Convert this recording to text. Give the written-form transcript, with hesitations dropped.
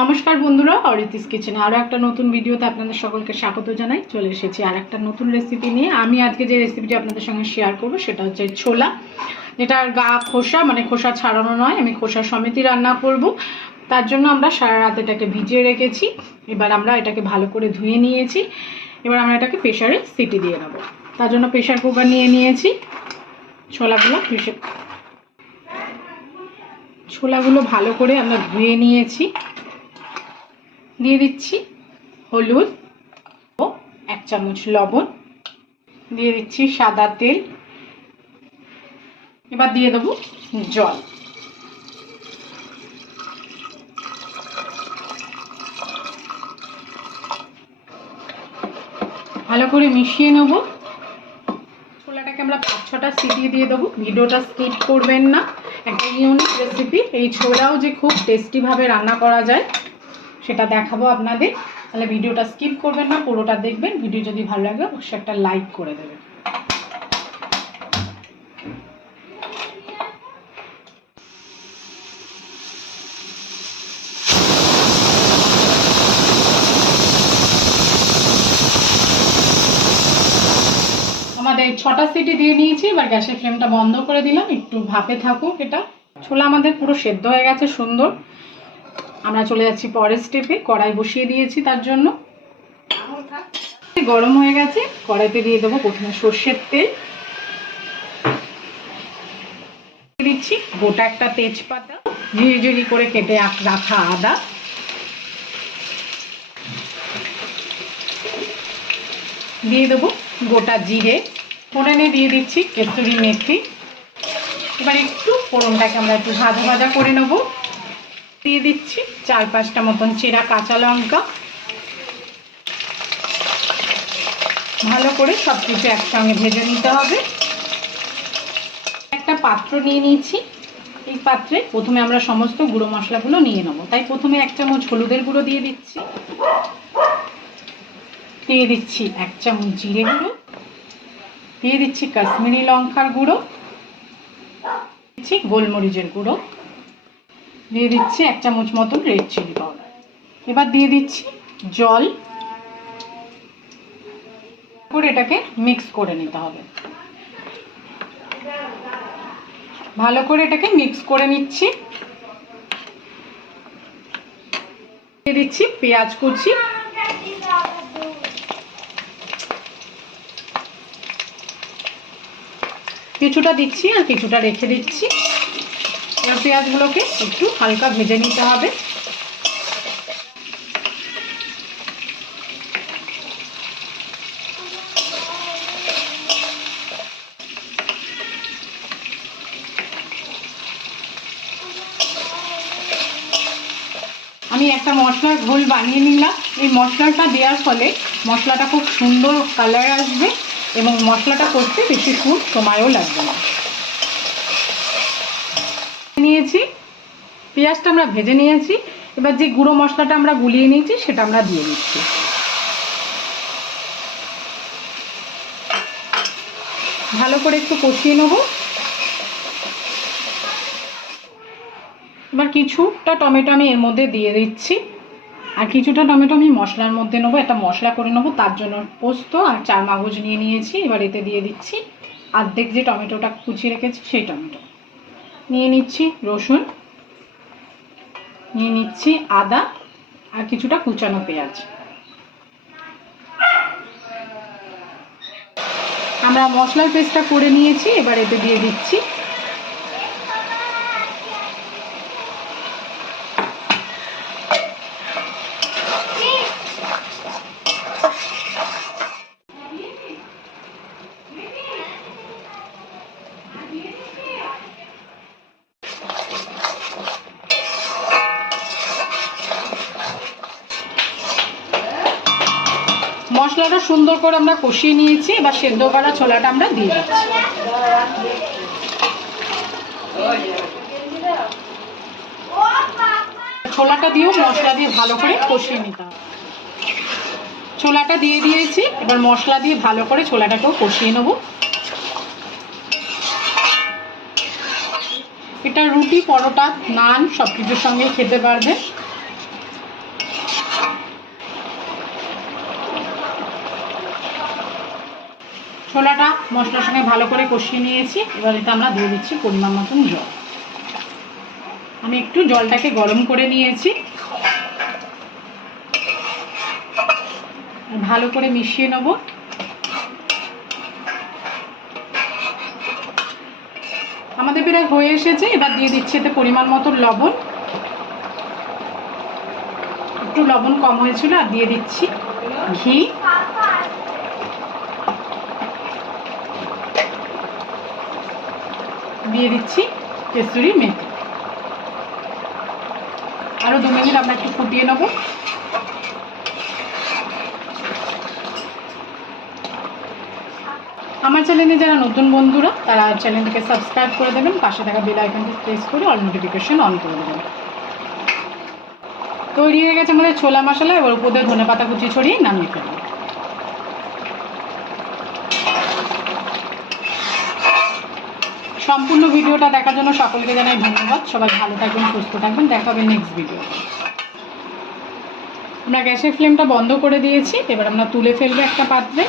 নমস্কার বন্ধুরা, অরিতিস কিচেনে আরও একটা নতুন ভিডিওতে আপনাদের সকলকে স্বাগত জানাই। চলে এসেছি আর একটা নতুন রেসিপি নিয়ে। আমি আজকে যে রেসিপিটি আপনাদের সঙ্গে শেয়ার করব সেটা হচ্ছে ছোলা, যেটার গা খোসা মানে খোসা ছাড়ানো নয়, আমি খোসা সমেতই রান্না করব। তার জন্য আমরা সারা রাত এটাকে ভিজিয়ে রেখেছি। এবার আমরা এটাকে ভালো করে ধুয়ে নিয়েছি। এবার আমরা এটাকে প্রেশারে সিটি দিয়ে নেব। তার জন্য প্রেশার কুকার নিয়ে নিয়েছি। ছোলাগুলো ভালো করে আমরা ধুয়ে নিয়েছি। দিয়ে দিচ্ছি হলুদ ও 1 চামচ লবণ, দিয়ে দিচ্ছি সাদা তেল। এবার দিয়ে দেবো জল। ভালো করে মিশিয়ে নেব। ছোলাটাকে আমরা 5-6টা সিটি দিয়ে দেবো। ভিডিওটা স্কিপ করবেন না, একটা ইউনিক রেসিপি। এই ছোলাও যে খুব টেস্টিভাবে রান্না করা যায় সেটা দেখাবো আপনাদের। তাহলে ভিডিওটা স্কিপ করবেন না, পুরোটা দেখবেন। ভিডিও যদি ভালো লাগে অবশ্যই একটা লাইক করে দেবেন। আমাদের 6টা সিটি দিয়ে নিয়েছি। এবার গ্যাসের ফ্লেমটা বন্ধ করে দিলাম, একটু ভাপে থাকুক এটা। ছোলা আমাদের পুরো সেদ্ধ হয়ে গেছে সুন্দর। আমরা চলে যাচ্ছি পরের স্টেপে। কড়াই বসিয়ে দিয়েছি, তার জন্য গরম হয়ে গেছে। কড়াইতে দিয়ে দেবো প্রথমে সর্ষের তেল, দিচ্ছি গোটা একটা তেজপাতা, ঝিরিঝিরি করে কেটে রাখা আদা, দিয়ে দেবো গোটা জিরে, ফোড়নে দিয়ে দিচ্ছি কসুরি মেথি। এবার একটু ফোড়নটাকে আমরা একটু ভাজা ভাজা করে নেব। দিয়ে দিচ্ছি 4-5টা মতন চেরা কাঁচা লঙ্কা। ভালো করে সব কিছু একসঙ্গে ভেজে নিতে হবে। একটা পাত্র নিয়ে নিয়েছি। এই পাত্রে প্রথমে আমরা সমস্ত গুঁড়ো মশলাগুলো নিয়ে নেব। তাই প্রথমে 1 চামচ হলুদের গুঁড়ো দিয়ে দিচ্ছি, দিয়ে দিচ্ছি 1 চামচ জিরে গুঁড়ো, দিয়ে দিচ্ছি কাশ্মীরি লঙ্কার গুঁড়ো, দিচ্ছি গোলমরিচের গুঁড়ো, দিয়ে দিচ্ছি 1 চামচ মতন রেড চিলি পাউডার। এবার দিয়ে দিচ্ছি জল। করে এটাকে মিক্স করে নিতে হবে। ভালো করে এটাকে মিক্স করে নিচ্ছি। দিয়ে দিচ্ছি পেঁয়াজ কুচি, কিছুটা দিচ্ছি আর কিছুটা রেখে দিচ্ছি। এবার পেঁয়াজগুলোকে একটু হালকা ভেজে নিতে হবে। আমি একটা মশলার ঘোল বানিয়ে নিলাম। এই মশলাটা দেওয়ার ফলে মশলাটা খুব সুন্দর কালার আসবে এবং মশলাটা করতে বেশিক্ষণ সময়ও লাগবে না। নিয়েছি পেঁয়াজটা আমরা ভেজে নিয়েছি। এবার যে গুঁড়ো মশলাটা আমরা গুলিয়ে নিয়েছি সেটা আমরা দিয়ে দিচ্ছি। ভালো করে একটু কষিয়ে নেব। এবার কিছুটা টমেটো আমি এর মধ্যে দিয়ে দিচ্ছি, আর কিছুটা টমেটো আমি মশলার মধ্যে নেবো। একটা মশলা করে নেবো, তার জন্য পোস্ত আর 4 মগজ নিয়ে নিয়েছি। এবার এতে দিয়ে দিচ্ছি অর্ধেক যে টমেটোটা কুচিয়ে রেখেছি সেই টমেটো, নিয়ে নিচ্ছি রসুন, নিয়ে নিচ্ছি আদা আর কিছুটা কুচানো পেঁয়াজ। আমরা মশলার পেস্টটা করে নিয়েছি। এবার এতে দিয়ে দিচ্ছি মশলাটা সুন্দর করে আমরা কষিয়ে নিয়েছি। এবার সেদ্ধ করা ছোলাটা আমরা দিয়ে দিচ্ছি। ছোলাটা দিয়েও মশলা দিয়ে ভালো করে কষিয়ে নিতে হবে। ছোলাটা দিয়ে দিয়েছি। এবার মশলা দিয়ে ভালো করে ছোলাটাকেও কষিয়ে নেব। এটা রুটি, পরোটা, নান সব কিছুর সঙ্গে খেতে পারবে। ছোলাটা মশলার সঙ্গে ভালো করে কষিয়ে নিয়েছি। এবার এতে আমরা দিয়ে দিচ্ছি পরিমাণ মতন জল। আমি একটু জলটাকে গরম করে নিয়েছি, ভালো করে মিশিয়ে নেব। আমাদের প্রায় হয়ে এসেছে। এবার দিয়ে দিচ্ছি এতে পরিমাণ মতো লবণ, একটু লবণ কম হয়েছিল। আর দিয়ে দিচ্ছি ঘি, দিয়ে দিচ্ছি কেসুরি মেথি। আরো 2 মিনিট আমরা একটু ফুটিয়ে নেব। আমার চ্যানেলে যারা নতুন বন্ধুরা তারা চ্যানেলটাকে সাবস্ক্রাইব করে দেবেন, পাশে থাকা বেল আইকনটি প্রেস করে অল নোটিফিকেশন অন করে দেবেন। তৈরি হয়ে গেছে আমাদের ছোলা মশলা। এবার উপর দিয়ে ধনেপাতা কুচি ছড়িয়ে নামিয়ে ফেলব। সম্পূর্ণ ভিডিওটা দেখার জন্য সকলকে জানাই ধন্যবাদ। সবাই ভালো থাকবেন, সুস্থ থাকবেন। দেখা হবে নেক্সট ভিডিও। আমরা গ্যাসের ফ্লেমটা বন্ধ করে দিয়েছি। এবার আমরা তুলে ফেলবো একটা পাত্রে।